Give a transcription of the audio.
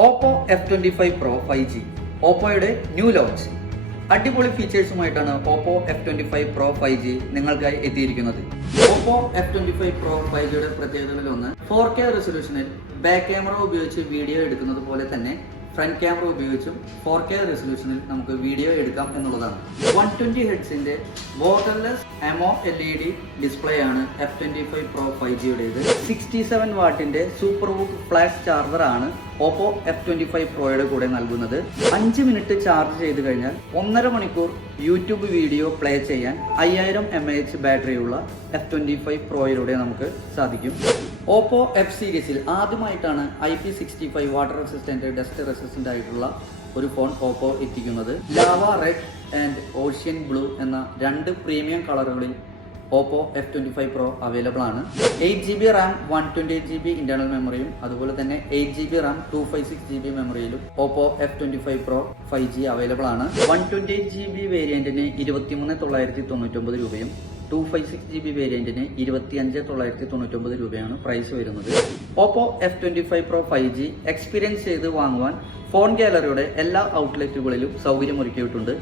Oppo F25 Pro 5G ഓപ്പോയുടെ new launch. അടിപൊളി ഫീച്ചേഴ്സുമായിട്ടാണ് ഓപ്പോ F25 Pro 5G നിങ്ങൾക്കായി എത്തിയിരിക്കുന്നത്. ഓപ്പോ F25 Pro 5Gയുടെ പ്രത്യേകതകളിലൊന്ന് 4K റെസൊല്യൂഷനിൽ ബാക്ക് ക്യാമറ ഉപയോഗിച്ച് വീഡിയോ എടുക്കുന്നത് പോലെ തന്നെ ഫ്രണ്ട് ക്യാമറ ഉപയോഗിച്ചും 4K റെസൊല്യൂഷനിൽ നമുക്ക് വീഡിയോ എടുക്കാം എന്നുള്ളതാണ്. 120 ഹെഡ്സിന്റെ വാട്ടർലെസ് AMOLED ഡിസ്പ്ലേ ആണ് F25 Pro 5Gയുടേത്. 67 വാട്ടിന്റെ സൂപ്പർ വൂക്ക് ഫ്ലാഷ് ചാർജർ ആണ് ഓപ്പോ F25 Proയുടെ കൂടെ നൽകുന്നത്. 5 മിനിറ്റ് ചാർജ് ചെയ്ത് കഴിഞ്ഞാൽ 1.5 മണിക്കൂർ യൂട്യൂബ് വീഡിയോ പ്ലേ ചെയ്യാൻ 5000 mAh ബാറ്ററിയുള്ള F25 Proയിലൂടെ നമുക്ക് സാധിക്കും. ഓപ്പോ എഫ് സീരീസിൽ ആദ്യമായിട്ടാണ് IP65 water resistant, dust resistant ആയിട്ടുള്ള ഒരു ഫോൺ ഓപ്പോ എത്തിക്കുന്നത്. Lava red and ocean blue എന്ന 2 പ്രീമിയം കളറുകളിൽ ഓപ്പോ F25 Pro അവൈലബിൾ ആണ്. 8GB റാം 128GB ഇന്റേണൽ മെമ്മറിയും അതുപോലെ തന്നെ 8GB റാം 256GB മെമ്മറിയിലും Oppo F25 Pro 5G available ആണ്. 128GB വേരിയന്റിന് 23,999 രൂപയും 256GB വേരിയന്റിന് 25,999 രൂപയാണ് പ്രൈസ് വരുന്നത്. Oppo F25 Pro 5G experience ചെയ്ത് വാങ്ങുവാൻ ഫോൺ ഗാലറിയുടെ എല്ലാ ഔട്ട്ലെറ്റുകളിലും സൗകര്യമൊരുക്കിയിട്ടുണ്ട്.